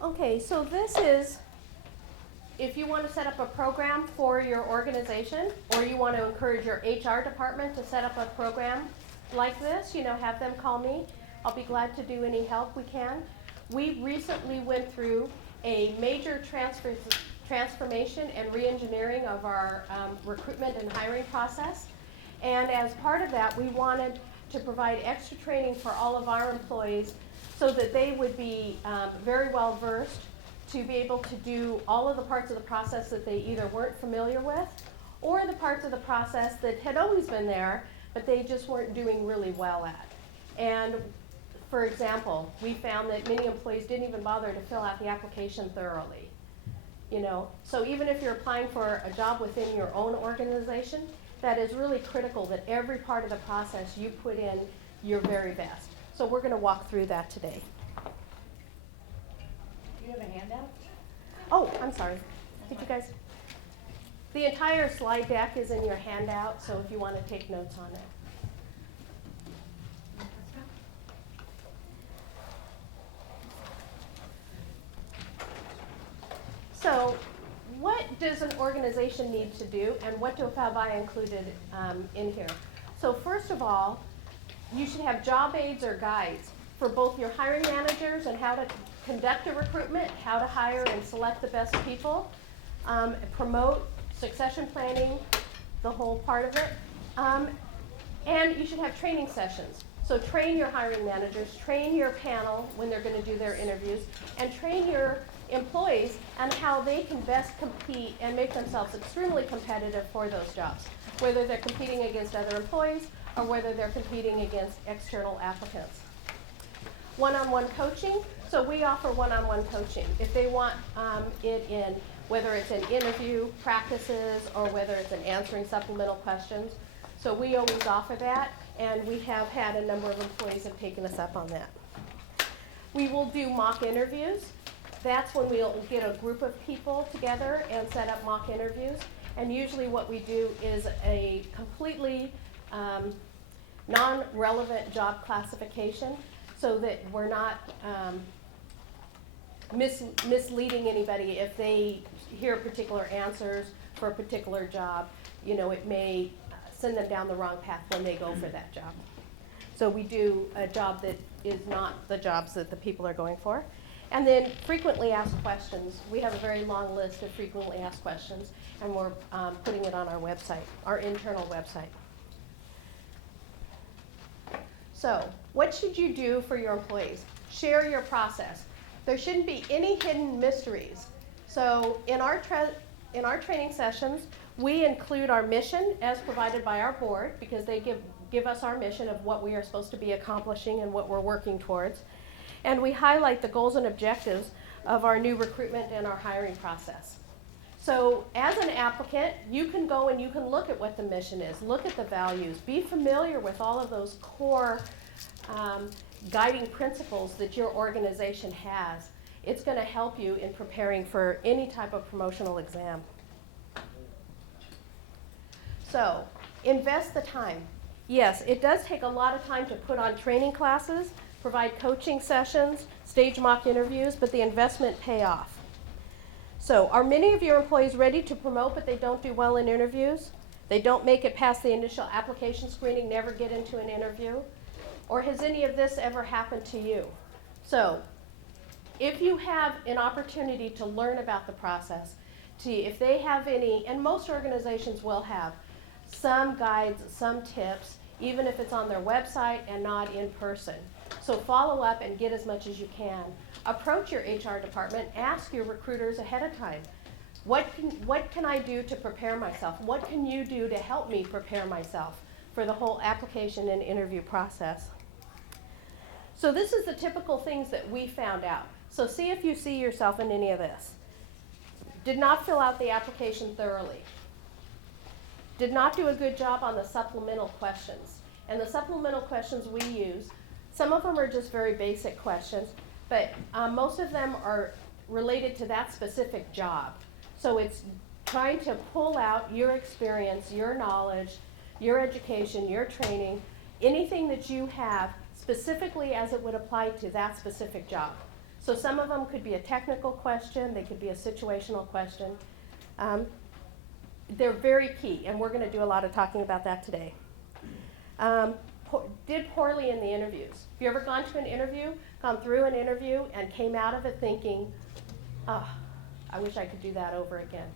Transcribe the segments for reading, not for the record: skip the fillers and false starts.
Okay, so this is if you want to set up a program for your organization, or you want to encourage your HR department to set up a program like this, have them call me. I'll be glad to do any help we can. We recently went through a major transformation and re-engineering of our recruitment and hiring process. And as part of that, we wanted to provide extra training for all of our employees so that they would be very well versed to be able to do all of the parts of the process that they either weren't familiar with, or the parts of the process that had always been there, but they just weren't doing really well at. And for example, we found that many employees didn't even bother to fill out the application thoroughly. So even if you're applying for a job within your own organization, that is really critical that every part of the process you put in your very best. So we're going to walk through that today. Do you have a handout? Oh, I'm sorry. Did you guys? The entire slide deck is in your handout, so if you want to take notes on it. So what does an organization need to do, and what have I included in here? So first of all, you should have job aids or guides for both your hiring managers and how to conduct a recruitment, how to hire and select the best people, promote succession planning, the whole part of it. And you should have training sessions. So train your hiring managers, train your panel when they're going to do their interviews, and train your employees on how they can best compete and make themselves extremely competitive for those jobs, whether they're competing against other employees or whether they're competing against external applicants. One-on-one coaching. So we offer one-on-one coaching. If they want it in, whether it's in interview practices or whether it's in answering supplemental questions. So we always offer that, and we have had a number of employees have taken us up on that. We will do mock interviews. That's when we'll get a group of people together and set up mock interviews. And usually what we do is a completely non-relevant job classification so that we're not misleading anybody. If they hear particular answers for a particular job, it may send them down the wrong path when they go for that job. So we do a job that is not the jobs that the people are going for. And then frequently asked questions. We have a very long list of frequently asked questions, and we're putting it on our website, our internal website. So what should you do for your employees? Share your process. There shouldn't be any hidden mysteries. So in our training sessions, we include our mission as provided by our board, because they give us our mission of what we are supposed to be accomplishing and what we're working towards. And we highlight the goals and objectives of our new recruitment and our hiring process. So as an applicant, you can go and you can look at what the mission is, look at the values, be familiar with all of those core guiding principles that your organization has. It's going to help you in preparing for any type of promotional exam. So invest the time. Yes, it does take a lot of time to put on training classes, provide coaching sessions, stage mock interviews, but the investment pay off. So are many of your employees ready to promote, but they don't do well in interviews? They don't make it past the initial application screening, never get into an interview? Or has any of this ever happened to you? So if you have an opportunity to learn about the process, if they have any, and most organizations will have some guides, some tips, even if it's on their website and not in person. So follow up and get as much as you can. Approach your HR department, ask your recruiters ahead of time. What can I do to prepare myself? What can you do to help me prepare myself for the whole application and interview process? So this is the typical things that we found out. So see if you see yourself in any of this. Did not fill out the application thoroughly. Did not do a good job on the supplemental questions. And the supplemental questions we use, some of them are just very basic questions, but most of them are related to that specific job. So it's trying to pull out your experience, your knowledge, your education, your training, anything that you have specifically as it would apply to that specific job. So some of them could be a technical question, they could be a situational question. They're very key, and we're going to do a lot of talking about that today. Did poorly in the interviews. Have you ever gone to an interview, gone through an interview, and came out of it thinking, oh, I wish I could do that over again?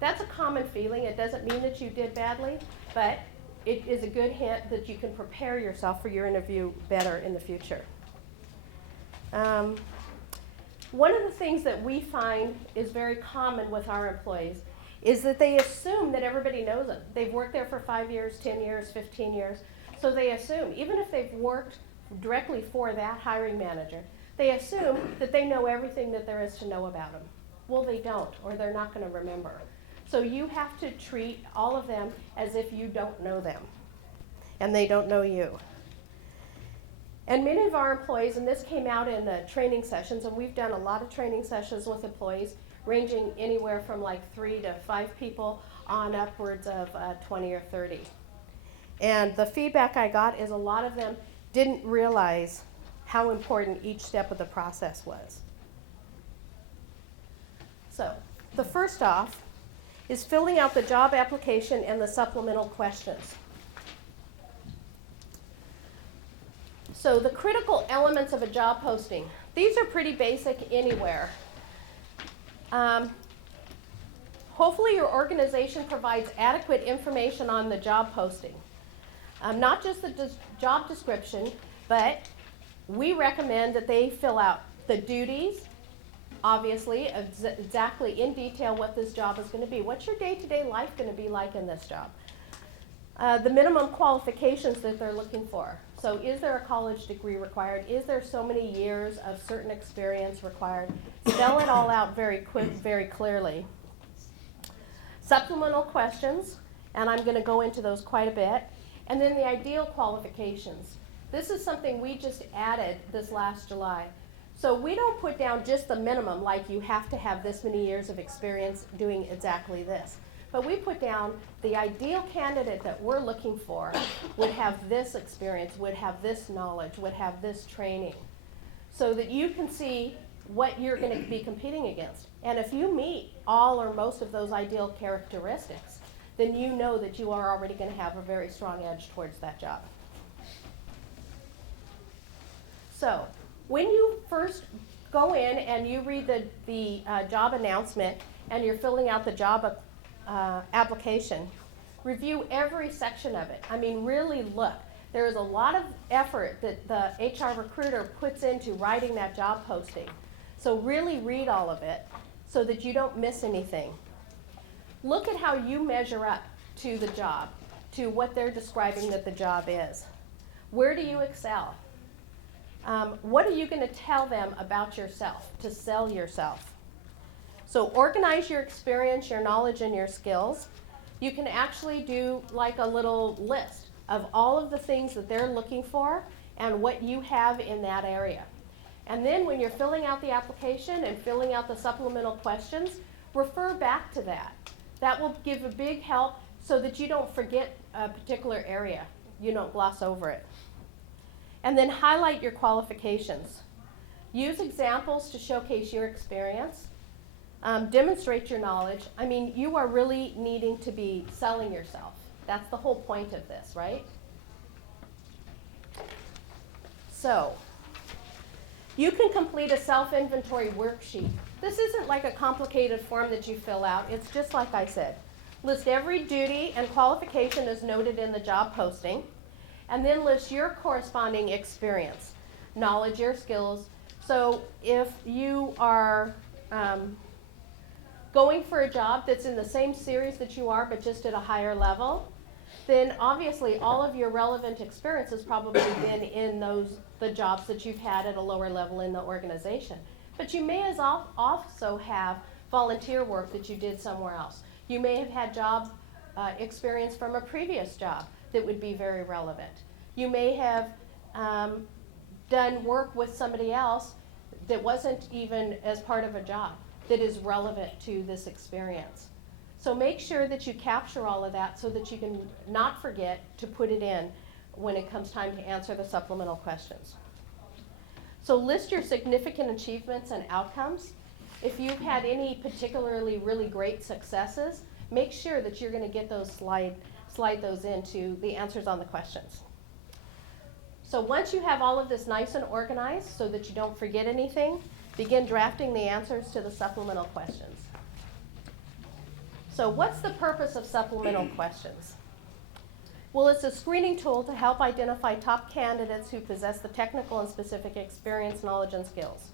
That's a common feeling. It doesn't mean that you did badly, but it is a good hint that you can prepare yourself for your interview better in the future. One of the things that we find is very common with our employees is that they assume that everybody knows them. They've worked there for 5 years, 10 years, 15 years. So they assume, even if they've worked directly for that hiring manager, they assume that they know everything that there is to know about them. Well, they don't, or they're not going to remember. So you have to treat all of them as if you don't know them, and they don't know you. And many of our employees, and this came out in the training sessions, and we've done a lot of training sessions with employees, ranging anywhere from like 3 to 5 people on upwards of 20 or 30. And the feedback I got is a lot of them didn't realize how important each step of the process was. So, the first off is filling out the job application and the supplemental questions. So the critical elements of a job posting. These are pretty basic anywhere. Hopefully your organization provides adequate information on the job posting. Not just the job description, but we recommend that they fill out the duties, obviously, exactly in detail what this job is going to be. What's your day-to-day life going to be like in this job? The minimum qualifications that they're looking for. So is there a college degree required? Is there so many years of certain experience required? Spell it all out very clearly. Supplemental questions, and I'm going to go into those quite a bit. And then the ideal qualifications. This is something we just added this last July. So we don't put down just the minimum, like you have to have this many years of experience doing exactly this. But we put down the ideal candidate that we're looking for would have this experience, would have this knowledge, would have this training, so that you can see what you're going to be competing against. And if you meet all or most of those ideal characteristics, then you know that you are already going to have a very strong edge towards that job. So, when you first go in and you read the job announcement and you're filling out the job application, review every section of it. I mean, really look. There is a lot of effort that the HR recruiter puts into writing that job posting. So really read all of it so that you don't miss anything. Look at how you measure up to the job, to what they're describing that the job is. Where do you excel? What are you going to tell them about yourself, to sell yourself? So organize your experience, your knowledge, and your skills. You can actually do like a little list of all of the things that they're looking for and what you have in that area. And then when you're filling out the application and filling out the supplemental questions, refer back to that. That will give a big help so that you don't forget a particular area. You don't gloss over it. And then highlight your qualifications. Use examples to showcase your experience. Demonstrate your knowledge. I mean, you are really needing to be selling yourself. That's the whole point of this, right? So, you can complete a self-inventory worksheet. This isn't like a complicated form that you fill out. It's just like I said. List every duty and qualification as noted in the job posting, and then list your corresponding experience, knowledge, your skills. So if you are going for a job that's in the same series that you are, but just at a higher level, then obviously all of your relevant experience has probably been in the jobs that you've had at a lower level in the organization. But you may also have volunteer work that you did somewhere else. You may have had job experience from a previous job that would be very relevant. You may have done work with somebody else that wasn't even as part of a job that is relevant to this experience. So make sure that you capture all of that so that you can not forget to put it in when it comes time to answer the supplemental questions. So list your significant achievements and outcomes. If you've had any particularly really great successes, make sure that you're going to get those slide those into the answers on the questions. So once you have all of this nice and organized so that you don't forget anything, begin drafting the answers to the supplemental questions. So what's the purpose of supplemental questions? Well, it's a screening tool to help identify top candidates who possess the technical and specific experience, knowledge, and skills.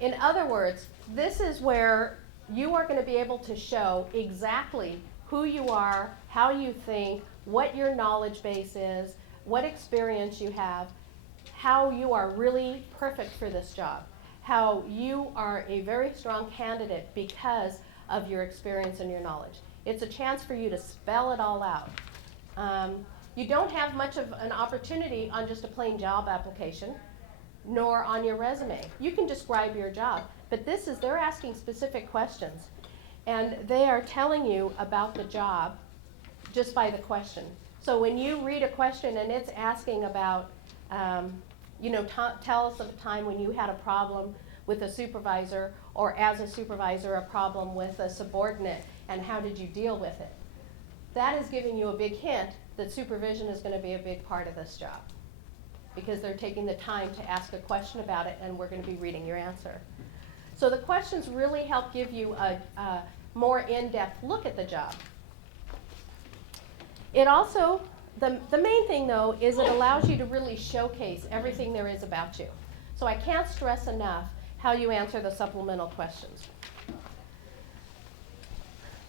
In other words, this is where you are going to be able to show exactly who you are, how you think, what your knowledge base is, what experience you have, how you are really perfect for this job, how you are a very strong candidate because of your experience and your knowledge. It's a chance for you to spell it all out. You don't have much of an opportunity on just a plain job application, nor on your resume. You can describe your job, but they're asking specific questions, and they are telling you about the job just by the question. So when you read a question and it's asking about, tell us of a time when you had a problem with a supervisor, or as a supervisor, a problem with a subordinate, and how did you deal with it? That is giving you a big hint that supervision is going to be a big part of this job, because they're taking the time to ask a question about it, and we're going to be reading your answer. So the questions really help give you a more in-depth look at the job. It also, the main thing though, is it allows you to really showcase everything there is about you. So I can't stress enough how you answer the supplemental questions.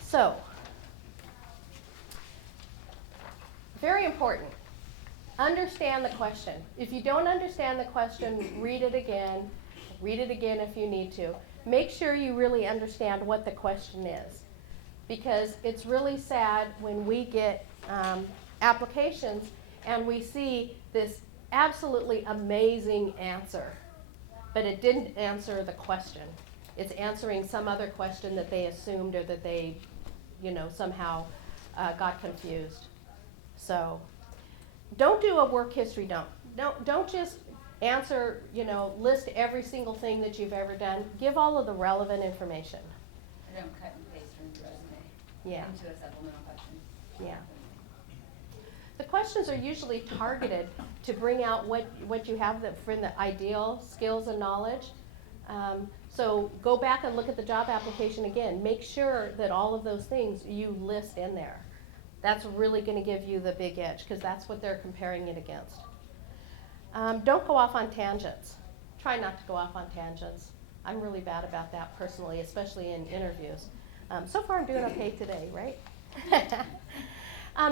So, very important, understand the question. If you don't understand the question, read it again if you need to. Make sure you really understand what the question is, because it's really sad when we get applications and we see this absolutely amazing answer, but it didn't answer the question. It's answering some other question that they assumed, or that they, somehow got confused. So don't do a work history dump. Don't just answer, list every single thing that you've ever done. Give all of the relevant information. I don't cut and paste from the resume into a supplemental question. Yeah. The questions are usually targeted to bring out what you have from the ideal skills and knowledge. So go back and look at the job application again. Make sure that all of those things you list in there. That's really going to give you the big edge, because that's what they're comparing it against. Don't go off on tangents. Try not to go off on tangents. I'm really bad about that personally, especially in interviews. So far I'm doing okay today, right?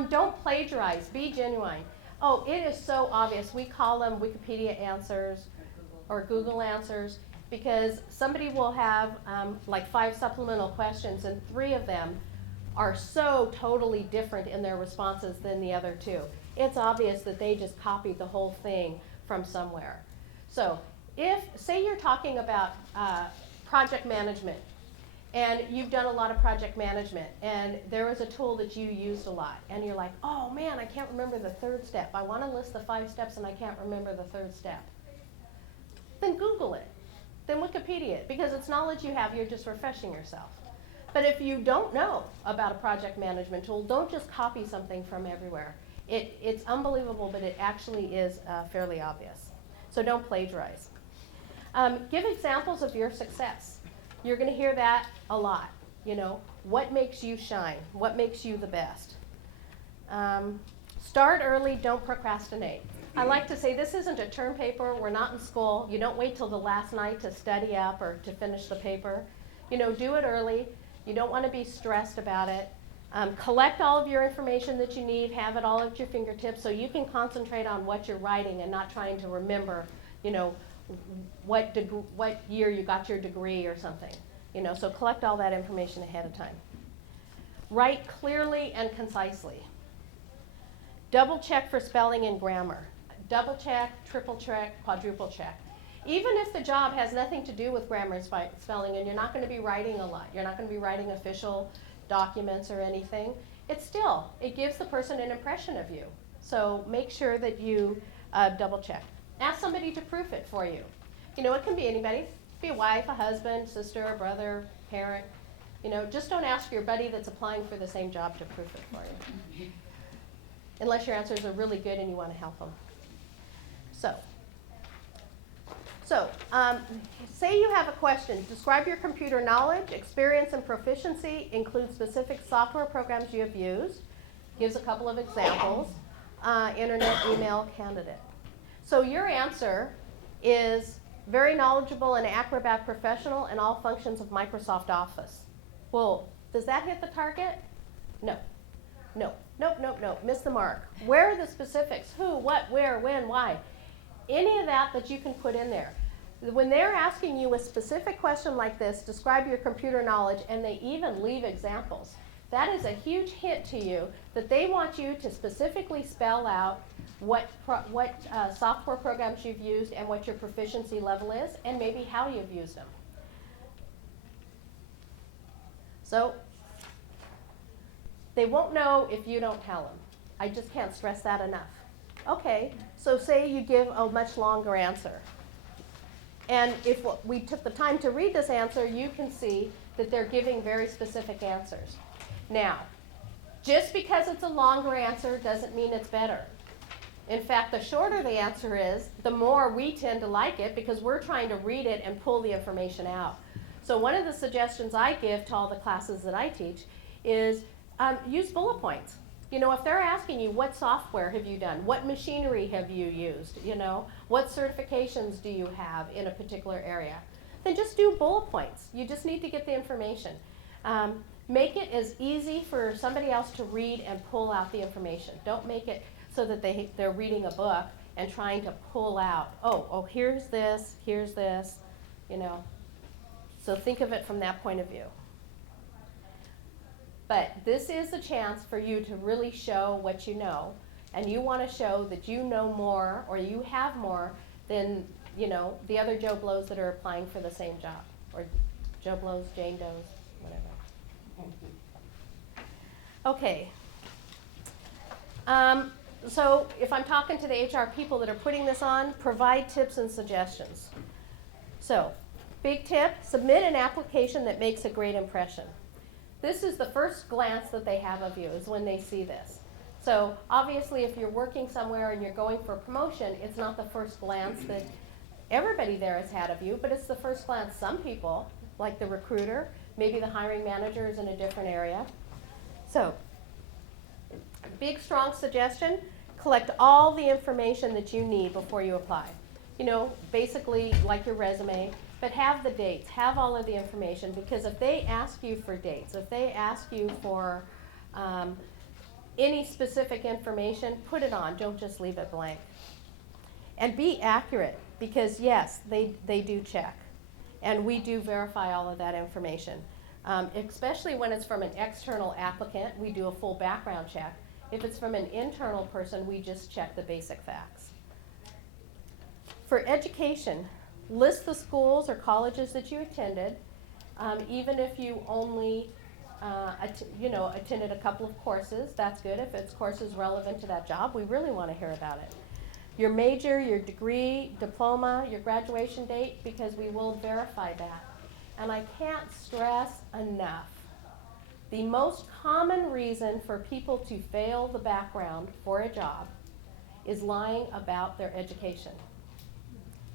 Don't plagiarize. Be genuine. Oh, it is so obvious. We call them Wikipedia answers or Google answers, because somebody will have like 5 supplemental questions, and 3 of them are so totally different in their responses than the other 2. It's obvious that they just copied the whole thing from somewhere. So say you're talking about project management, and you've done a lot of project management, and there was a tool that you used a lot, and you're like, oh man, I can't remember the 3rd step. I want to list the 5 steps and I can't remember the 3rd step. Then Google it. Then Wikipedia it, because it's knowledge you have, you're just refreshing yourself. But if you don't know about a project management tool, don't just copy something from everywhere. It's unbelievable, but it actually is fairly obvious. So don't plagiarize. Give examples of your success. You're going to hear that a lot. What makes you shine? What makes you the best? Start early, don't procrastinate. I like to say this isn't a term paper. We're not in school. You don't wait till the last night to study up or to finish the paper. Do it early. You don't want to be stressed about it. Collect all of your information that you need, have it all at your fingertips, so you can concentrate on what you're writing and not trying to remember, what year you got your degree or something. So collect all that information ahead of time. Write clearly and concisely. Double check for spelling and grammar. Double check, triple check, quadruple check. Even if the job has nothing to do with grammar and spelling, and you're not going to be writing a lot, you're not going to be writing official documents or anything, it gives the person an impression of you. So make sure that you double check. Ask somebody to proof it for you. You know, it can be anybody. It can be a wife, a husband, sister, a brother, parent. You know, just don't ask your buddy that's applying for the same job to proof it for you. Unless your answers are really good and you want to help them. Say you have a question. Describe your computer knowledge, experience, and proficiency. Include specific software programs you have used. Gives a couple of examples. Internet, email, candidate. So your answer is very knowledgeable and Acrobat professional in all functions of Microsoft Office. Well, does that hit the target? No. No. Nope, nope, nope. Miss the mark. Where are the specifics? Who, what, where, when, why? Any of that you can put in there. When they're asking you a specific question like this, describe your computer knowledge, and they even leave examples, that is a huge hint to you that they want you to specifically spell out what software programs you've used and what your proficiency level is, and maybe how you've used them. So they won't know if you don't tell them. I just can't stress that enough. Okay, so say you give a much longer answer. And if we took the time to read this answer, you can see that they're giving very specific answers. Now, just because it's a longer answer doesn't mean it's better. In fact, the shorter the answer is, the more we tend to like it because we're trying to read it and pull the information out. So one of the suggestions I give to all the classes that I teach is use bullet points. You know, if they're asking you what software have you done, what machinery have you used, you know, what certifications do you have in a particular area, then just do bullet points. You just need to get the information. Make it as easy for somebody else to read and pull out the information. Don't make it so that they're reading a book and trying to pull out, oh, here's this, you know. So think of it from that point of view. But this is a chance for you to really show what you know, and you want to show that you know more or you have more than, you know, the other Joe Blows that are applying for the same job, or Joe Blows, Jane Does, whatever. Okay. So if I'm talking to the HR people that are putting this on, provide tips and suggestions. So, big tip, submit an application that makes a great impression. This is the first glance that they have of you, is when they see this. So obviously if you're working somewhere and you're going for a promotion, it's not the first glance that everybody there has had of you, but it's the first glance some people, like the recruiter, maybe the hiring manager is in a different area. So, big strong suggestion, collect all the information that you need before you apply. You know, basically like your resume, but have the dates, have all of the information, because if they ask you for dates, if they ask you for any specific information, put it on, don't just leave it blank. And be accurate, because yes, they do check. And we do verify all of that information. Especially when it's from an external applicant, we do a full background check. If it's from an internal person, we just check the basic facts. For education, list the schools or colleges that you attended, even if you only attended a couple of courses, that's good. If it's courses relevant to that job, we really want to hear about it. Your major, your degree, diploma, your graduation date, because we will verify that. And I can't stress enough, the most common reason for people to fail the background for a job is lying about their education.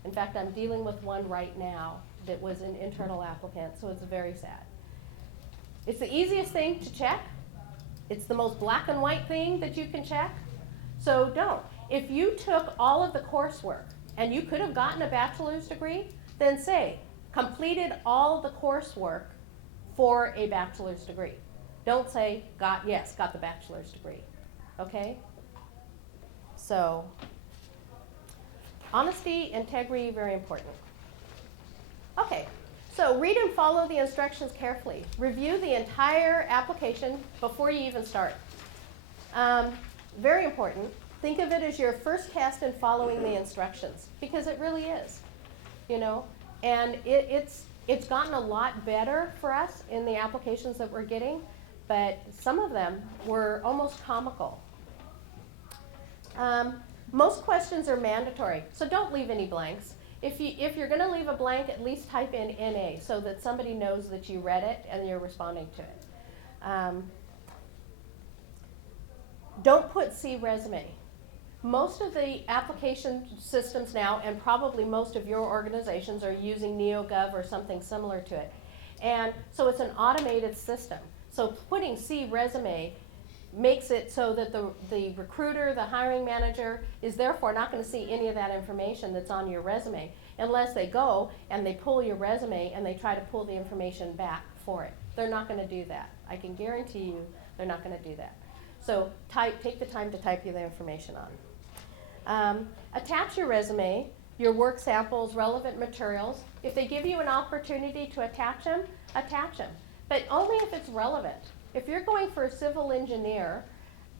In fact, I'm dealing with one right now that was an internal applicant, so it's very sad. It's the easiest thing to check. It's the most black and white thing that you can check. So don't. If you took all of the coursework and you could have gotten a bachelor's degree, then say, completed all the coursework for a bachelor's degree. Don't say, got the bachelor's degree. Okay? So, honesty, integrity, very important. Okay, so read and follow the instructions carefully. Review the entire application before you even start. Very important. Think of it as your first test in following the instructions, because it really is, you know. And it's gotten a lot better for us in the applications that we're getting, but some of them were almost comical. Most questions are mandatory, so don't leave any blanks. If you're going to leave a blank, at least type in NA so that somebody knows that you read it and you're responding to it. Don't put C resume. Most of the application systems now, and probably most of your organizations, are using NeoGov or something similar to it. And so it's an automated system. So putting C resume makes it so that the recruiter, the hiring manager, is therefore not going to see any of that information that's on your resume unless they go and they pull your resume and they try to pull the information back for it. They're not going to do that. I can guarantee you they're not going to do that. So take the time to type the information on. Attach your resume, your work samples, relevant materials. If they give you an opportunity to attach them, but only if it's relevant. If you're going for a civil engineer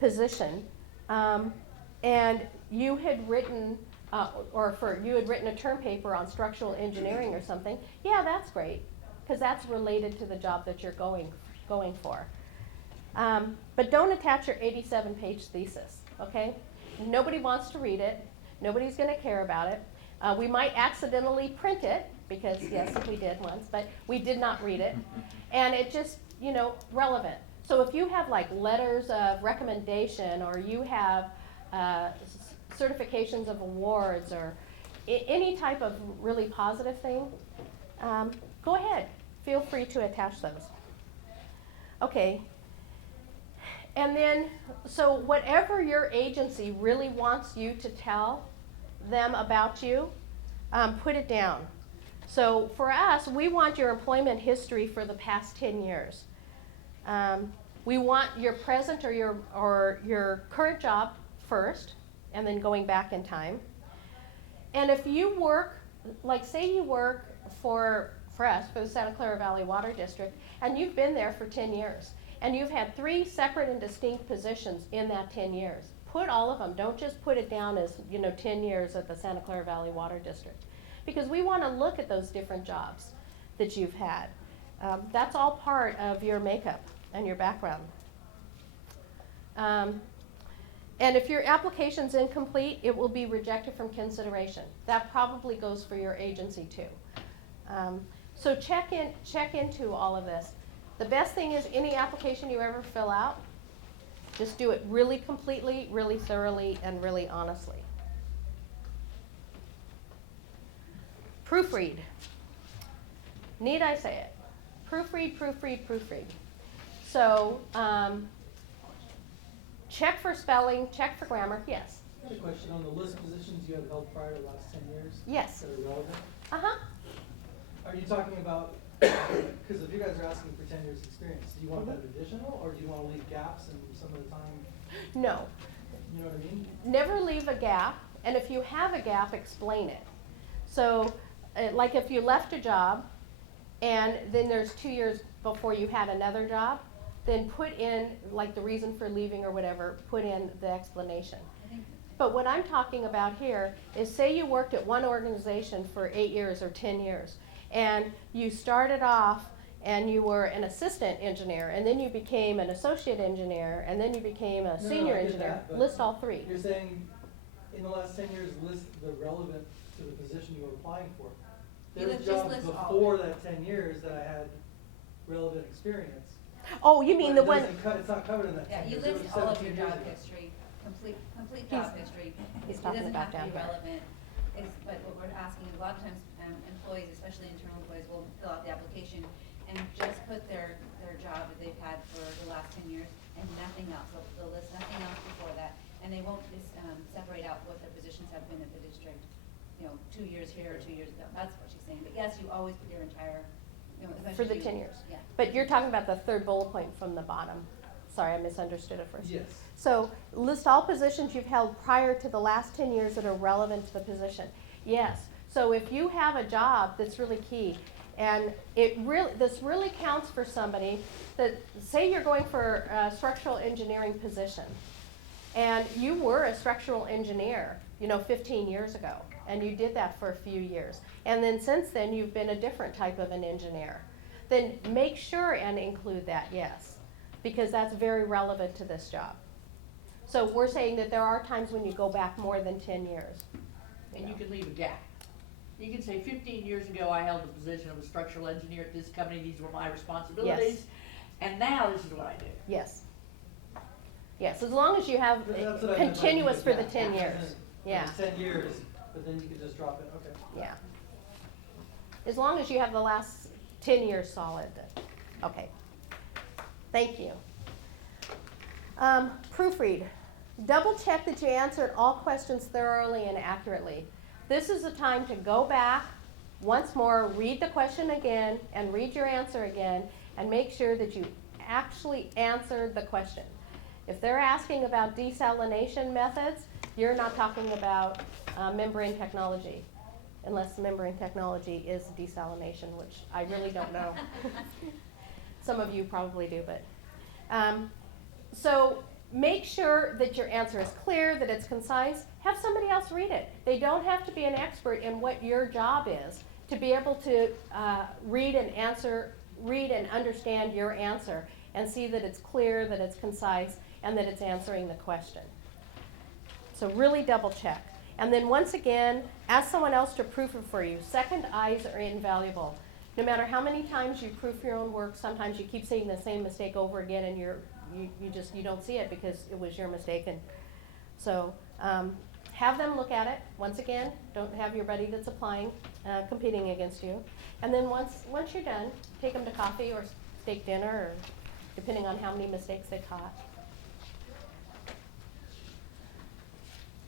position and you had written you had written a term paper on structural engineering or something, yeah, that's great, because that's related to the job that you're going for. But don't attach your 87-page thesis, okay? Nobody wants to read it. Nobody's going to care about it. We might accidentally print it, because yes, we did once, but we did not read it. And it just, relevant. So if you have like letters of recommendation, or you have certifications of awards, or any type of really positive thing, go ahead. Feel free to attach those. Okay. And then, so whatever your agency really wants you to tell them about you, put it down. So for us, we want your employment history for the past 10 years. We want your present or your current job first, and then going back in time. And if you work, like say you work for us, for the Santa Clara Valley Water District, and you've been there for 10 years, and you've had 3 separate and distinct positions in that 10 years. Put all of them. Don't just put it down as 10 years at the Santa Clara Valley Water District. Because we want to look at those different jobs that you've had. That's all part of your makeup and your background. And if your application's incomplete, it will be rejected from consideration. That probably goes for your agency too. So check into all of this. The best thing is any application you ever fill out, just do it really completely, really thoroughly, and really honestly. Proofread. Need I say it? Proofread, proofread, proofread. So check for spelling, check for grammar, yes. I have a question on the list positions you have held prior to the last 10 years. Yes. That are relevant. Uh-huh. Are you talking about, because if you guys are asking for 10 years experience, do you want that additional, or do you want to leave gaps in some of the time? No. You know what I mean? Never leave a gap, and if you have a gap, explain it. So, like if you left a job, and then there's 2 years before you had another job, then put in, like the reason for leaving or whatever, put in the explanation. But what I'm talking about here is, say you worked at one organization for 8 years or 10 years, and you started off and you were an assistant engineer, and then you became an associate engineer, and then you became a senior engineer. List all 3. You're saying in the last 10 years, list the relevant to the position you were applying for. There's jobs before that 10 years that I had relevant experience. Oh, you mean the one? It's not covered in that. Yeah, you list all of your job history, complete job history. He's It talking doesn't about have to be down here. relevant. But what we're asking, a lot of times employees, especially internal employees, will fill out the application and just put their job that they've had for the last 10 years and nothing else. They'll list nothing else before that, and they won't separate out what their positions have been at the district. 2 years here or 2 years ago. That's what she's saying. But yes, you always put your entire, For the 10 years. Yeah. But you're talking about the third bullet point from the bottom. Sorry, I misunderstood it first. Yes. So list all positions you've held prior to the last 10 years that are relevant to the position. Yes. So if you have a job that's really key, and this really counts for somebody that, say you're going for a structural engineering position, and you were a structural engineer, 15 years ago, and you did that for a few years, and then since then you've been a different type of an engineer, then make sure and include that, yes, because that's very relevant to this job. So we're saying that there are times when you go back more than 10 years. And you can leave a gap. You can say 15 years ago, I held the position of a structural engineer at this company, these were my responsibilities, and now this is what I do. Yes. Yes, as long as you have That's what I meant by continuous for leave the a gap. 10 years. Yeah, 10 years, but then you could just drop it, okay. yeah. As long as you have the last 10 years solid, then, okay. Thank you. Proofread. Double check that you answered all questions thoroughly and accurately. This is the time to go back once more, read the question again, and read your answer again, and make sure that you actually answered the question. If they're asking about desalination methods, you're not talking about membrane technology, unless membrane technology is desalination, which I really don't know. Some of you probably do, but. So make sure that your answer is clear, that it's concise. Have somebody else read it. They don't have to be an expert in what your job is to be able to read and understand your answer and see that it's clear, that it's concise, and that it's answering the question. So really double check. And then once again, ask someone else to proof it for you. Second eyes are invaluable. No matter how many times you proof your own work, sometimes you keep seeing the same mistake over again and you don't see it because it was your mistake. And so have them look at it. Once again, don't have your buddy that's applying competing against you. And then once you're done, take them to coffee or steak dinner, or depending on how many mistakes they caught.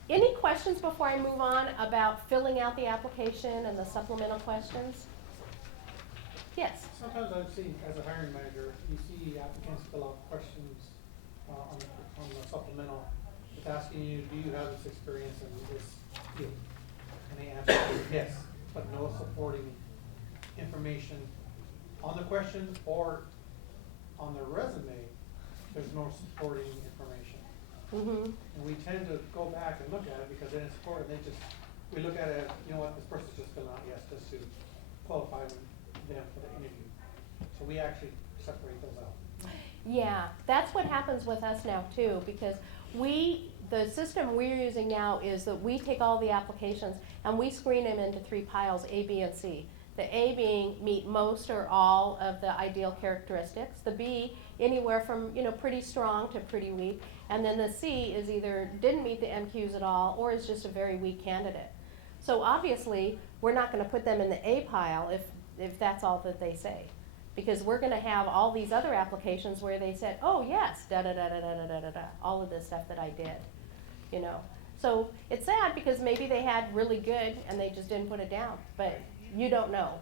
Any questions before I move on about filling out the application and the supplemental questions? Yes. Sometimes I've seen, as a hiring manager, you see applicants fill out questions on the supplemental. It's asking you, do you have this experience in this field? And they answer yes, but no supporting information on the question or on their resume. There's no supporting information. Mm-hmm. And we tend to go back and look at it because then it's core, and we look at it, you know what, this person's just filling out yes, just to qualify them for the interview. So we actually separate those out. Yeah, that's what happens with us now too, because the system we're using now is that we take all the applications and we screen them into 3 piles, A, B, and C. The A being meet most or all of the ideal characteristics. The B, anywhere from pretty strong to pretty weak. And then the C is either didn't meet the MQs at all or is just a very weak candidate. So obviously, we're not going to put them in the A pile if that's all that they say. Because we're going to have all these other applications where they said, oh yes, da-da-da-da-da-da-da-da, all of this stuff that I did, So it's sad because maybe they had really good and they just didn't put it down, but you don't know.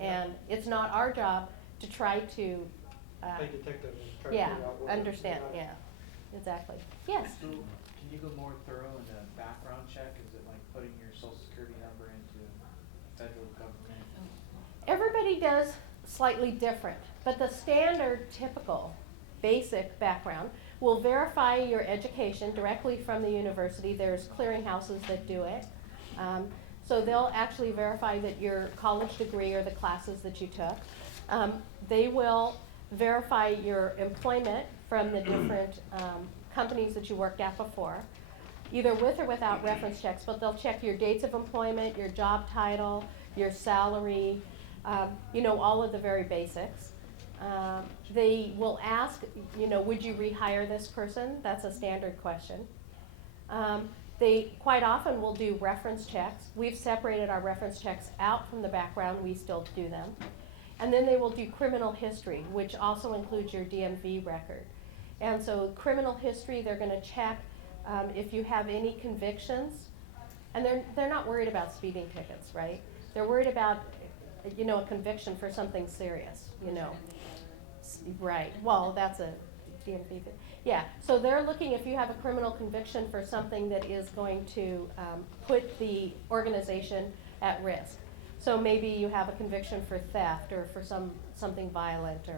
And it's not our job to try to, Play detective and try to figure out what understand, yeah, exactly. Yes? So, can you go more thorough in a background check? Is it like putting your social security number into federal government? Everybody does slightly different, but the standard typical basic background will verify your education directly from the university. There's clearinghouses that do it. So they'll actually verify that your college degree or the classes that you took. They will verify your employment from the different companies that you worked at before, either with or without reference checks, but they'll check your dates of employment, your job title, your salary, all of the very basics. They will ask, would you rehire this person? That's a standard question. They quite often will do reference checks. We've separated our reference checks out from the background. We still do them. And then they will do criminal history, which also includes your DMV record. And so criminal history, they're going to check if you have any convictions. And they're not worried about speeding tickets, right? They're worried about a conviction for something serious, Right. Well, that's a DMV thing. Yeah. So they're looking if you have a criminal conviction for something that is going to put the organization at risk. So maybe you have a conviction for theft or for something violent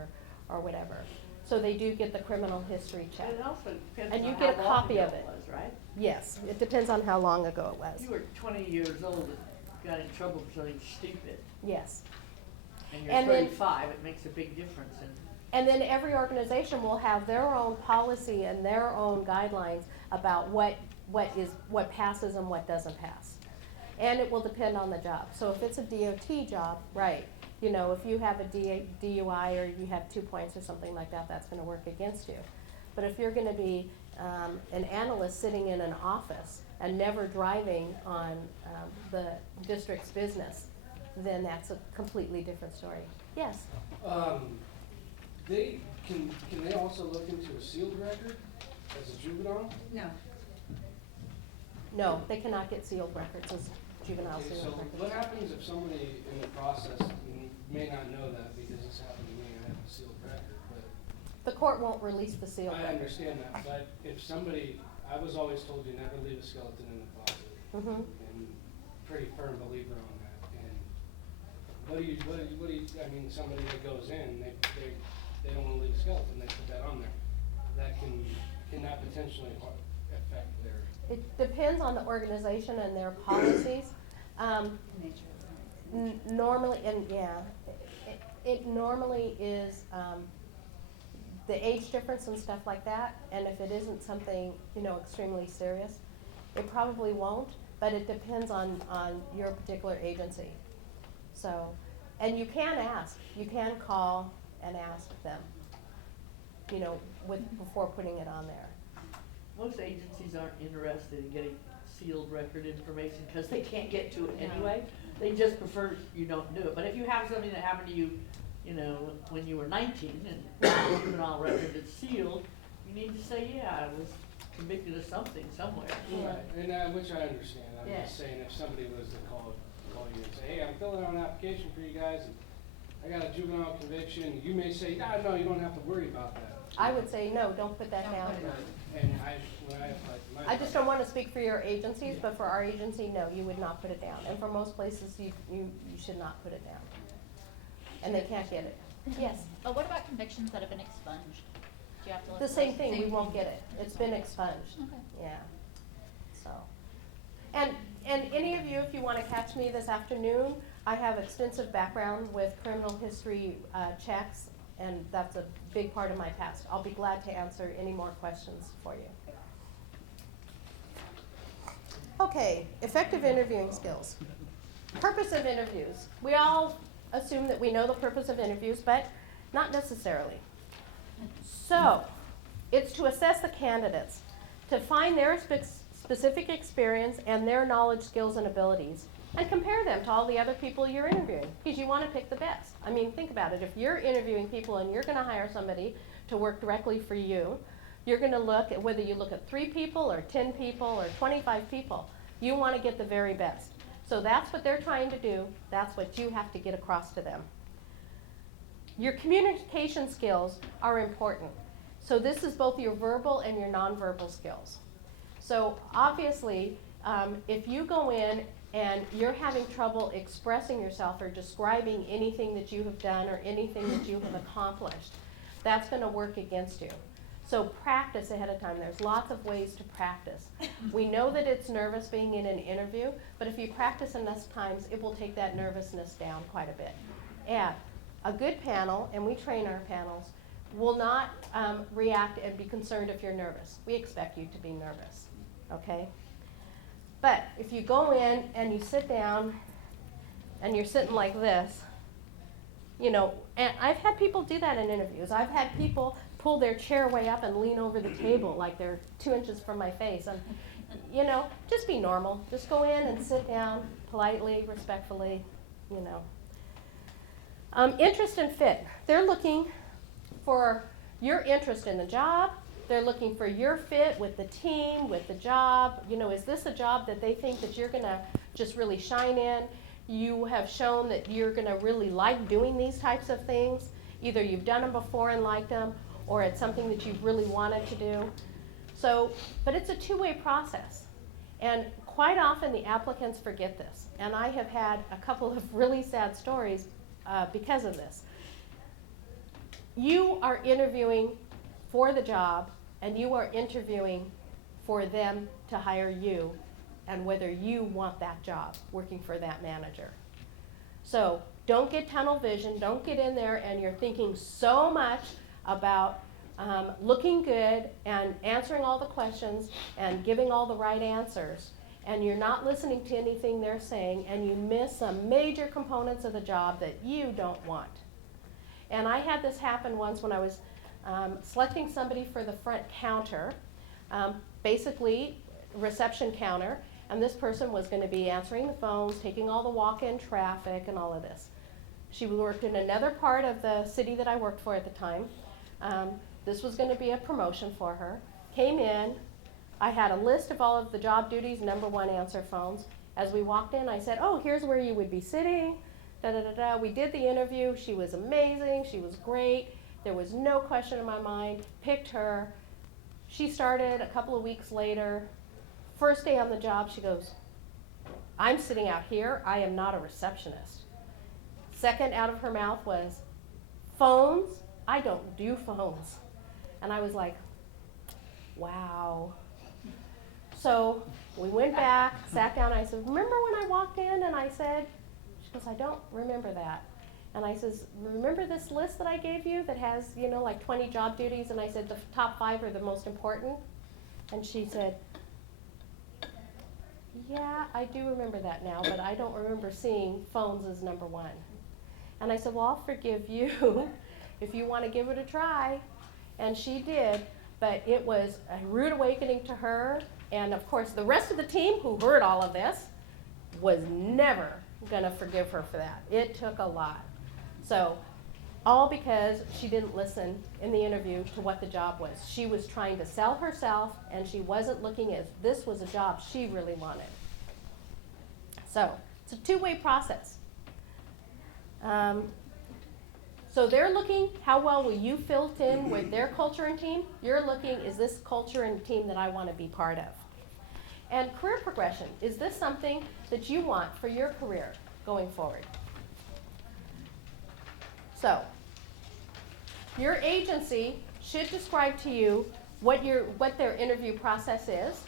or whatever. So they do get the criminal history check. And it also depends And on you how get a long copy ago of it. was, right? Yes. It depends on how long ago it was. You were 20 years old and got in trouble for something stupid, Yes. and you're And then- 35, it makes a big difference. And then every organization will have their own policy and their own guidelines about what passes and what doesn't pass. And it will depend on the job. So if it's a DOT job, right, you know, if you have a DUI or you have 2 points or something like that, that's gonna work against you. But if you're gonna be an analyst sitting in an office and never driving on the district's business, then that's a completely different story. Yes? Can they also look into a sealed record as a juvenile? No. No, they cannot get sealed records as juvenile Okay, sealed so records. what happens if somebody in the process, and you may not know that because this happened to me, I have a sealed record, but The court won't release the sealed I record. understand that, but if somebody, I was always told you never leave a skeleton in the closet, Mm-hmm. and pretty firm believer on that, and what do you, I mean, somebody that goes in, they don't wanna leave a skeleton, they put that on there. That can that potentially affect their, It depends on the organization and their policies. Nature of it. Normally, and yeah, it normally is the age difference and stuff like that, and if it isn't something, you know, extremely serious, it probably won't, but it depends on your particular agency. So, and you can ask, you can call and ask them, you know, before putting it on there. Most agencies aren't interested in getting sealed record information because they can't get to it anyway. They just prefer you don't do it. But if you have something that happened to you, you know, when you were 19 and a juvenile record that's sealed, you need to say, yeah, I was convicted of something somewhere. right, and which I understand, I'm Yeah. just saying, if somebody was to call you and say, hey, I'm filling out an application for you guys, and I got a juvenile conviction, you may say, no, you don't have to worry about that. I would say, no, don't put that Don't down. put it on. And when I applied for my. I just don't want to speak for your agencies, but for our agency, no, you would not put it down. And for most places, you should not put it down. And they can't get it. Yes, Oh, what about convictions that have been expunged? Do you have to look the for same those? thing, we won't get it. It's been expunged, Okay. yeah, so. And any of you, if you want to catch me this afternoon, I have extensive background with criminal history checks, and that's a big part of my past. I'll be glad to answer any more questions for you. Okay, effective interviewing skills. Purpose of interviews. We all assume that we know the purpose of interviews, but not necessarily. So, it's to assess the candidates, to find their specific experience and their knowledge, skills, and abilities, and compare them to all the other people you're interviewing, because you want to pick the best. I mean, think about it. If you're interviewing people and you're going to hire somebody to work directly for you, you're going to look at whether you look at 3 people or 10 people or 25 people. You want to get the very best. So that's what they're trying to do. That's what you have to get across to them. Your communication skills are important. So this is both your verbal and your nonverbal skills. So obviously, if you go in and you're having trouble expressing yourself or describing anything that you have done or anything that you have accomplished, that's going to work against you. So practice ahead of time. There's lots of ways to practice. We know that it's nervous being in an interview, but if you practice enough times, it will take that nervousness down quite a bit. And a good panel, and we train our panels, will not react and be concerned if you're nervous. We expect you to be nervous, okay? But if you go in and you sit down and you're sitting like this, you know, and I've had people do that in interviews. I've had people pull their chair way up and lean over the table like they're 2 inches from my face. And, you know, just be normal. Just go in and sit down politely, respectfully, you know. Interest and fit. They're looking for your interest in the job. They're looking for your fit with the team, with the job. You know, is this a job that they think that you're going to just really shine in? You have shown that you're going to really like doing these types of things. Either you've done them before and liked them, or it's something that you've really wanted to do. So, but it's a two-way process. And quite often the applicants forget this. And I have had a couple of really sad stories because of this. You are interviewing for the job, and you are interviewing for them to hire you, and whether you want that job, working for that manager. So don't get tunnel vision. Don't get in there and you're thinking so much about looking good and answering all the questions and giving all the right answers, and you're not listening to anything they're saying, and you miss some major components of the job that you don't want. And I had this happen once when I was selecting somebody for the front counter, basically reception counter, and this person was going to be answering the phones, taking all the walk-in traffic and all of this. She worked in another part of the city that I worked for at the time. This was going to be a promotion for her. Came in, I had a list of all of the job duties, number one, answer phones. As we walked in, I said, oh, here's where you would be sitting, da-da-da-da. We did the interview. She was amazing. She was great. There was no question in my mind. Picked her. She started a couple of weeks later. First day on the job, she goes, I'm sitting out here. I am not a receptionist. Second out of her mouth was, phones? I don't do phones. And I was like, wow. So we went back, sat down, and I said, remember when I walked in and I said, she goes, I don't remember that. And I says, remember this list that I gave you that has, you know, like 20 job duties? And I said, the top 5 are the most important. And she said, yeah, I do remember that now, but I don't remember seeing phones as number 1. And I said, well, I'll forgive you if you want to give it a try. And she did, but it was a rude awakening to her. And of course, the rest of the team who heard all of this was never going to forgive her for that. It took a lot. So, all because she didn't listen in the interview to what the job was. She was trying to sell herself, and she wasn't looking at this was a job she really wanted. So, it's a two-way process. So they're looking, how well will you fit in with their culture and team? You're looking, is this culture and team that I want to be part of? And career progression, is this something that you want for your career going forward? So, your agency should describe to you what their interview process is,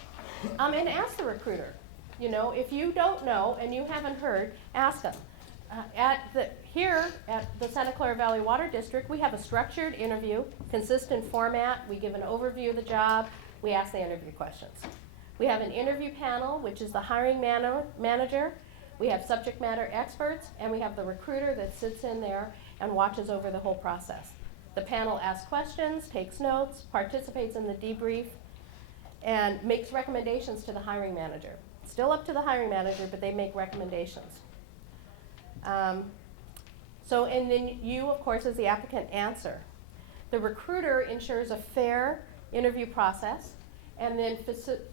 and ask the recruiter. You know, if you don't know and you haven't heard, ask them. Here at the Santa Clara Valley Water District, we have a structured interview, consistent format. We give an overview of the job. We ask the interview questions. We have an interview panel, which is the hiring manager. We have subject matter experts, and we have the recruiter that sits in there and watches over the whole process. The panel asks questions, takes notes, participates in the debrief, and makes recommendations to the hiring manager. Still up to the hiring manager, but they make recommendations. And then you, of course, as the applicant, answer. The recruiter ensures a fair interview process and then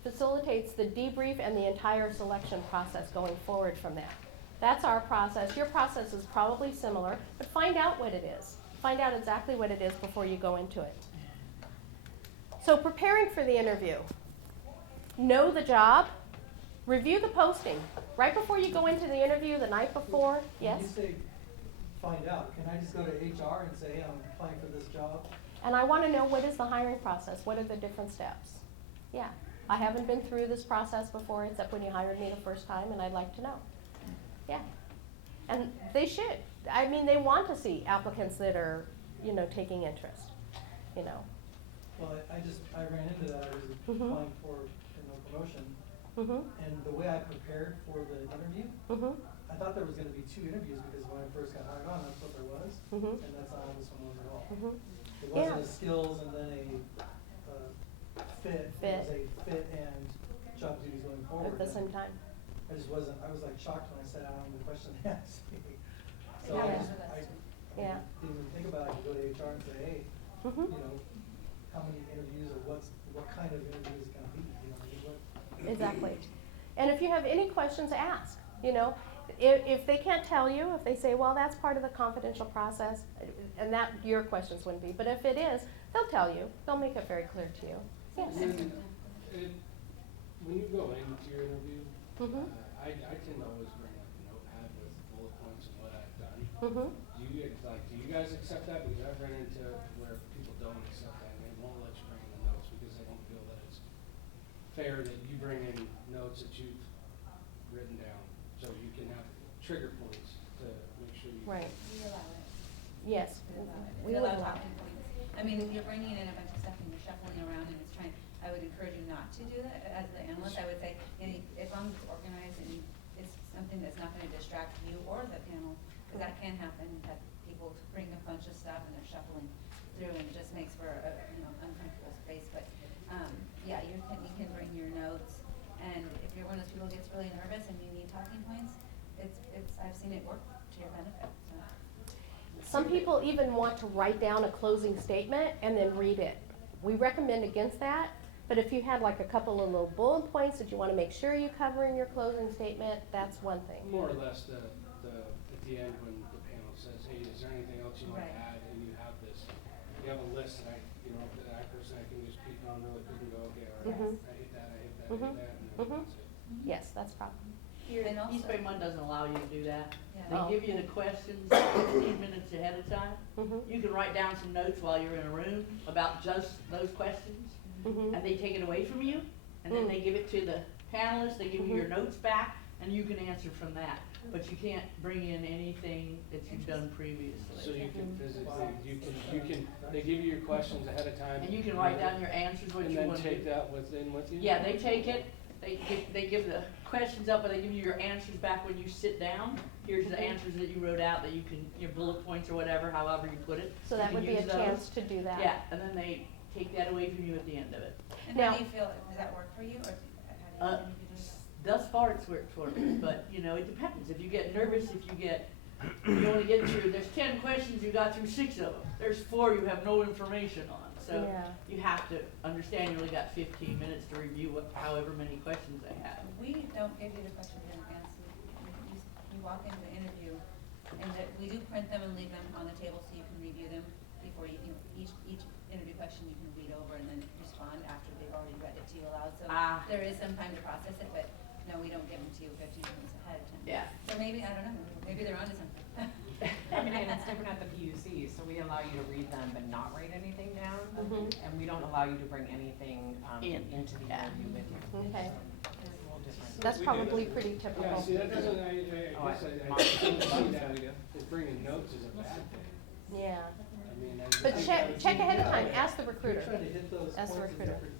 facilitates the debrief and the entire selection process going forward from that. That's our process. Your process is probably similar, but find out what it is. Find out exactly what it is before you go into it. So preparing for the interview. Know the job. Review the posting. Right before you go into the interview, the night before, yes? When you say find out, can I just go to HR and say, I'm applying for this job? And I want to know, what is the hiring process? What are the different steps? Yeah. I haven't been through this process before, except when you hired me the first time, and I'd like to know. Yeah. And they should. I mean, they want to see applicants that are, you know, taking interest, you know. Well, I ran into that. I was applying for promotion. And the way I prepared for the interview, I thought there was going to be 2 interviews because when I first got hired on, that's what there was. And that's not how this one was at all. It wasn't a skills and then a fit. It was a fit and job duties going forward. At the same time. I was like shocked when I sat down on the question they asked me. So Yeah. I didn't even think about it. I could go to HR and say, hey, you know, how many interviews or what kind of interview is it going to be? You know, Exactly. And if you have any questions, ask. You know, if they can't tell you, if they say, well, that's part of the confidential process, and that your questions wouldn't be. But if it is, they'll tell you. They'll make it very clear to you. Yes. When you go into your interview, I tend to always bring like a notepad with bullet points and what I've done. Do you guys accept that? Because I've run into where people don't accept that and they won't let you bring in the notes because they don't feel that it's fair that you bring in notes that you've written down, so you can have trigger points to make sure you. Right. We allow it. Yes. We allow talking points. I mean, if you're bringing in a bunch of stuff and you're shuffling around and it's trying, I would encourage you not to do that as the analyst. I would say, as long as it's organized and it's something that's not gonna distract you or the panel, because that can happen, that people bring a bunch of stuff and they're shuffling through and it just makes for a, uncomfortable space. But, yeah, you can bring your notes, and if you're one of those people who gets really nervous and you need talking points, I've seen it work to your benefit, so. Some people even want to write down a closing statement and then read it. We recommend against that, but if you had like a couple of little bullet points that you want to make sure you cover in your closing statement, that's one thing. More or less at the end when the panel says, hey, is there anything else you want to Right. add? And you have a list that that person I can just peek on really quick and go, okay, all right, Mhm. I hit that, I hit that, Mhm. I hit that, and then Mhm. that's it. Yes, that's probably. Here, And also- East Bay One doesn't allow you to do that. Yeah. Oh. They give you the questions 15 minutes ahead of time. Mhm. You can write down some notes while you're in a room about just those questions, Mhm. and they take it away from you, and then Mm. they give it to the panelists, they give you your Mhm. notes back, and you can answer from that. But you can't bring in anything that you've done previously. So you can physically, they give you your questions ahead of time. And you can write down your answers, what and you then want to take do. that with you? Yeah, they take it, they give the questions up, but they give you your answers back when you sit down. Here's the answers that you wrote out, that you can, your bullet points or whatever, however you put it. So You that can would be a use those. chance to do that. Yeah, and then they take that away from you at the end of it. And Now- how do you feel, does that work for you, or how do you do that? Thus far, it's worked for me, but, it depends. If you get nervous, you only get through, there's 10 questions, you got through 6 of them. There's 4 you have no information on. So Yeah. you have to understand you only got 15 minutes to review however many questions they have. We don't give you the questions in advance. You walk into the interview, and we do print them and leave them on the table so you can review them before each interview question you can read over and then respond after they've already read it to you aloud. So there is some time to process it, but no, we don't give them to you 15 minutes ahead of time. Yeah. So maybe, I don't know, maybe they're onto something. I mean, and it's different at the PUC, so we allow you to read them but not write anything down. Mhm. And we don't allow you to bring anything into the Yeah. interview with you. Okay. So it's a little different. That's We do probably that. pretty Yeah, typical. see, that doesn't, I Oh, guess I I- don't see that as bringing notes is a bad thing. Yeah. I mean, I But think check, that- check ahead of time, Yeah. ask the You're recruiter. trying to hit those That's the points in recruiter. different.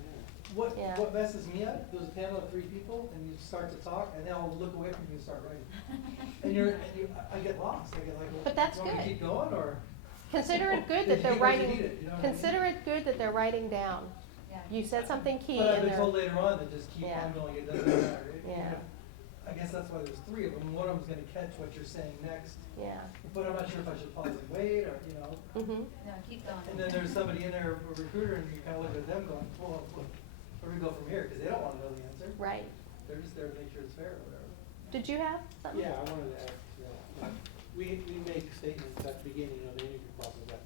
What Yeah. what messes me up, there's a panel of 3 people and you start to talk and they all look away from you and start writing. And I get lost, I get like, well, But that's you want me to good. keep going or? Consider it good Did that you they're eat what you writing, needed, you know what I mean? consider it good that they're writing down. Yeah. You said something key But I've in been there. told later on to just keep Yeah. on going, it doesn't matter. Yeah. I guess that's why there's 3 of them, one of them's gonna catch what you're saying next, Yeah. but I'm not sure if I should pause and wait or, Mm-hmm. No, keep going. And then there's somebody in there, a recruiter, and you kinda look at them going, well, where do we go from here? Cause they don't wanna know the answer. Right. They're just there to make sure it's fair or whatever. Did you have something? Yeah, I wanted to add to that. We make statements at the beginning of the interview process that,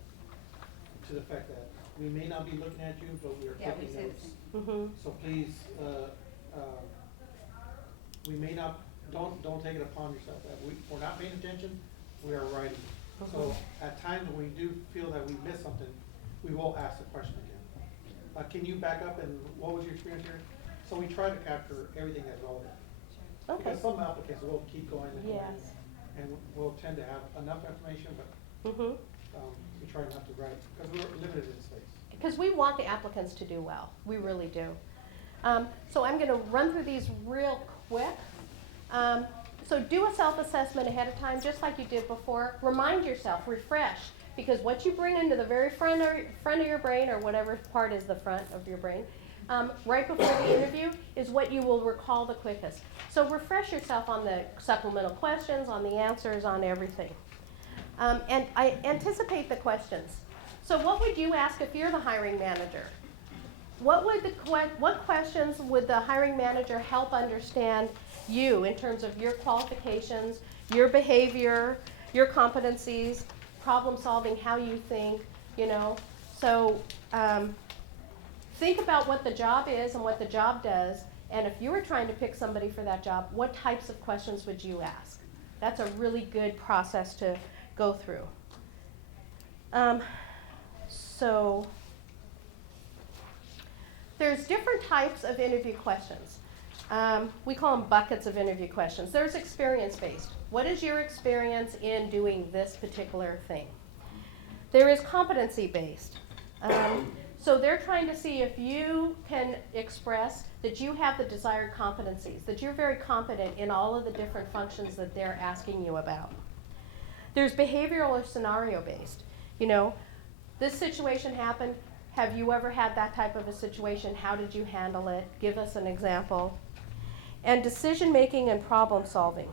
to the fact that we may not be looking at you, but we are Yeah, we taking say the notes. same. Mm-hmm. So please, we may not, don't take it upon yourself that we're not paying attention, we are writing. So at times when we do feel that we missed something, we will ask the question again. Can you back up and what was your experience here? So we try to capture everything that's relevant. Okay. Because some applicants will keep going and going. Yes. And we'll tend to have enough information, but Mm-hmm. we try not to write, because we're limited in space. Because we want the applicants to do well. We really do. So I'm going to run through these real quick. So do a self-assessment ahead of time, just like you did before. Remind yourself, refresh, because what you bring into the very front of your brain, or whatever part is the front of your brain, right before the interview is what you will recall the quickest. So refresh yourself on the supplemental questions, on the answers, on everything. And I anticipate the questions. So what would you ask if you're the hiring manager? What questions would the hiring manager help understand you in terms of your qualifications, your behavior, your competencies, problem solving, how you think, So think about what the job is and what the job does, and if you were trying to pick somebody for that job, what types of questions would you ask? That's a really good process to go through. So there's different types of interview questions. We call them buckets of interview questions. There's experience-based. What is your experience in doing this particular thing? There is competency-based. So they're trying to see if you can express that you have the desired competencies, that you're very competent in all of the different functions that they're asking you about. There's behavioral or scenario based. You know, this situation happened. Have you ever had that type of a situation? How did you handle it? Give us an example. And decision making and problem solving.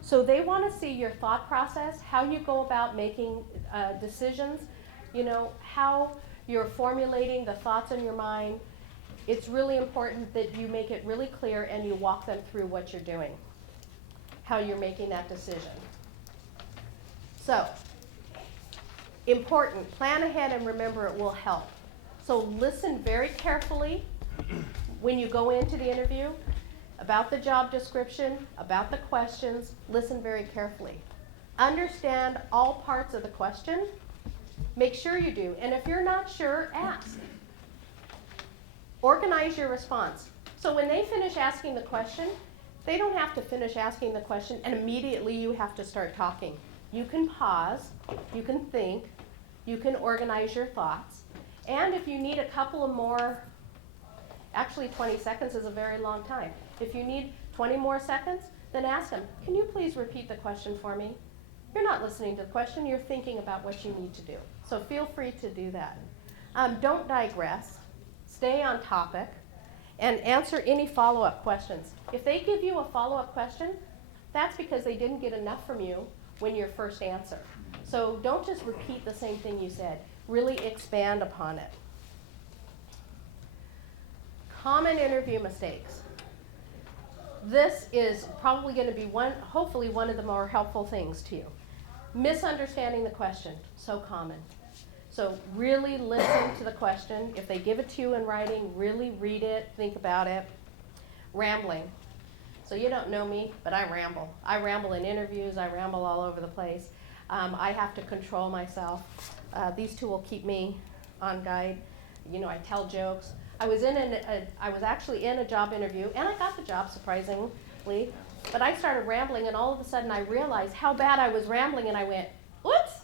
So they want to see your thought process, how you go about making decisions, you know, how you're formulating the thoughts in your mind. It's really important that you make it really clear and you walk them through what you're doing, how you're making that decision. So, important, plan ahead and remember it will help. So listen very carefully when you go into the interview about the job description, about the questions, listen very carefully. Understand all parts of the question. Make sure you do. And if you're not sure, ask. Organize your response. So when they finish asking the question, they don't have to finish asking the question and immediately you have to start talking. You can pause, you can think, you can organize your thoughts. And if you need a couple of more, actually 20 seconds is a very long time. If you need 20 more seconds, then ask them, can you please repeat the question for me? You're not listening to the question, you're thinking about what you need to do. So feel free to do that. Don't digress, stay on topic, and answer any follow-up questions. If they give you a follow-up question, that's because they didn't get enough from you when your first answer. So don't just repeat the same thing you said, really expand upon it. Common interview mistakes. This is probably going to be hopefully one of the more helpful things to you. Misunderstanding the question, so common. So really listen to the question. If they give it to you in writing, really read it, think about it. Rambling. So you don't know me, but I ramble. I ramble in interviews, I ramble all over the place. I have to control myself. These two will keep me on guide. You know, I tell jokes. I was actually in a job interview, and I got the job surprisingly, but I started rambling, and all of a sudden I realized how bad I was rambling, and I went, whoops,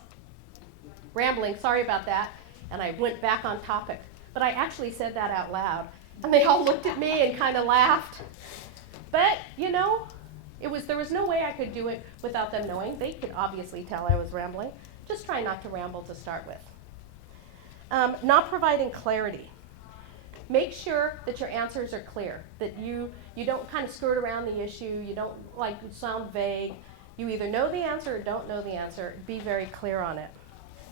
rambling, sorry about that, and I went back on topic. But I actually said that out loud, and they all looked at me and kind of laughed. But, you know, there was no way I could do it without them knowing. They could obviously tell I was rambling. Just try not to ramble to start with. Not providing clarity. Make sure that your answers are clear, that you don't kind of skirt around the issue, you don't sound vague. You either know the answer or don't know the answer. Be very clear on it.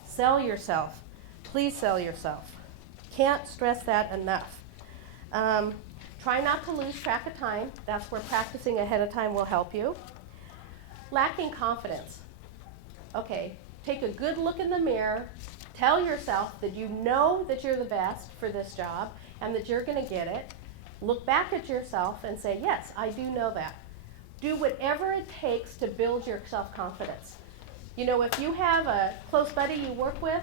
Sell yourself. Please sell yourself. Can't stress that enough. Try not to lose track of time. That's where practicing ahead of time will help you. Lacking confidence. Okay, take a good look in the mirror. Tell yourself that you know that you're the best for this job and that you're going to get it. Look back at yourself and say, yes, I do know that. Do whatever it takes to build your self-confidence. You know, if you have a close buddy you work with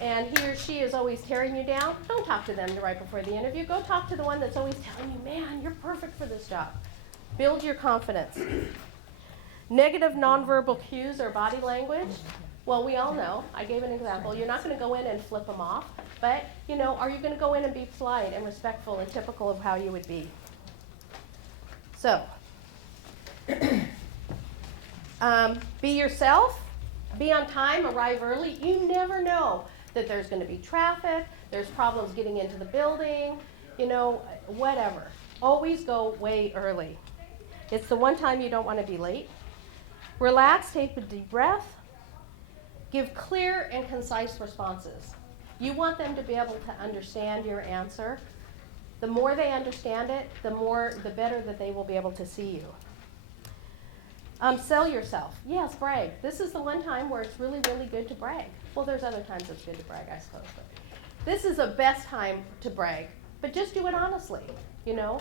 and he or she is always tearing you down, don't talk to them right before the interview. Go talk to the one that's always telling you, man, you're perfect for this job. Build your confidence. Negative nonverbal cues or body language. Well, we all know, I gave an example, you're not going to go in and flip them off, but, you know, are you going to go in and be polite and respectful and typical of how you would be? So, be yourself, be on time, arrive early. You never know that there's going to be traffic, there's problems getting into the building, you know, whatever. Always go way early. It's the one time you don't want to be late. Relax, take a deep breath. Give clear and concise responses. You want them to be able to understand your answer. The more they understand it, the better that they will be able to see you. Sell yourself. Yes, brag. This is the one time where it's really, really good to brag. Well, there's other times it's good to brag, I suppose. But this is the best time to brag, but just do it honestly, you know.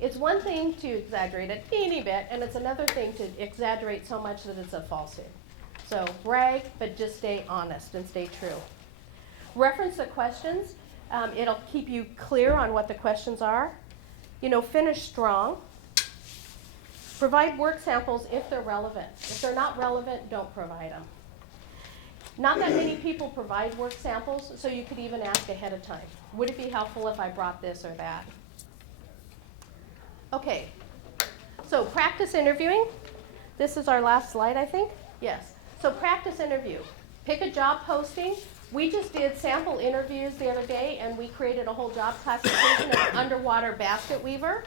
It's one thing to exaggerate a teeny bit, and it's another thing to exaggerate so much that it's a falsehood. So brag, but just stay honest and stay true. Reference the questions. It'll keep you clear on what the questions are. You know, finish strong. Provide work samples if they're relevant. If they're not relevant, don't provide them. Not that many people provide work samples, so you could even ask ahead of time. Would it be helpful if I brought this or that? Okay, so practice interviewing. This is our last slide, I think. Yes. So practice interview. Pick a job posting. We just did sample interviews the other day, and we created a whole job classification of underwater basket weaver.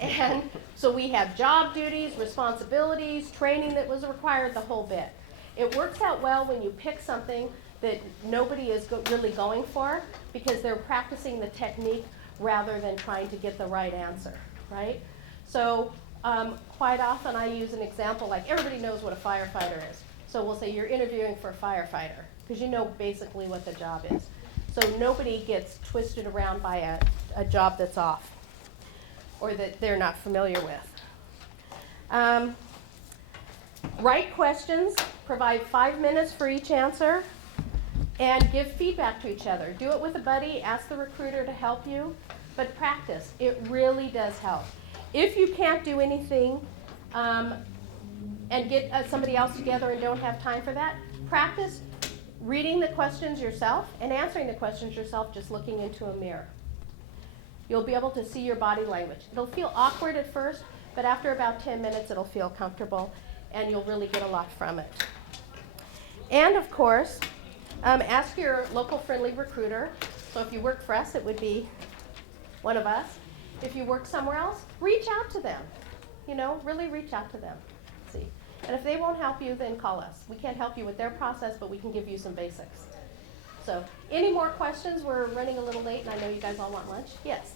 And so we have job duties, responsibilities, training that was required, the whole bit. It works out well when you pick something that nobody is really going for, because they're practicing the technique rather than trying to get the right answer, right? So quite often I use an example like everybody knows what a firefighter is. So we'll say you're interviewing for a firefighter, because you know basically what the job is. So nobody gets twisted around by a job that's off or that they're not familiar with. Write questions, provide 5 minutes for each answer, and give feedback to each other. Do it with a buddy, ask the recruiter to help you, but practice. It really does help. If you can't do anything and get somebody else together and don't have time for that, practice reading the questions yourself and answering the questions yourself just looking into a mirror. You'll be able to see your body language. It'll feel awkward at first, but after about 10 minutes it'll feel comfortable and you'll really get a lot from it. And of course, ask your local friendly recruiter. So if you work for us, it would be one of us. If you work somewhere else, reach out to them. You know, really reach out to them. See. And if they won't help you, then call us. We can't help you with their process, but we can give you some basics. So, any more questions? We're running a little late, and I know you guys all want lunch. Yes?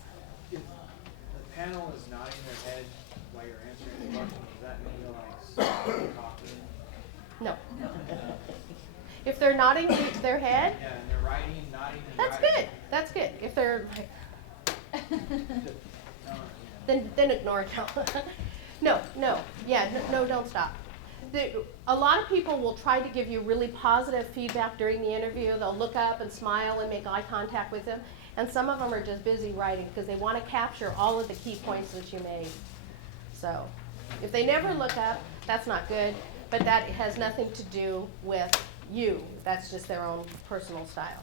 If the panel is nodding their head while you're answering the question, does that mean you're like stop talking? No. If they're nodding their head, Yeah, and they're writing, nodding, and that's writing. good. That's good. If they're No, then ignore it. No, don't stop. A lot of people will try to give you really positive feedback during the interview. They'll look up and smile and make eye contact with them. And some of them are just busy writing because they want to capture all of the key points that you made. So if they never look up, that's not good, but that has nothing to do with you. That's just their own personal style.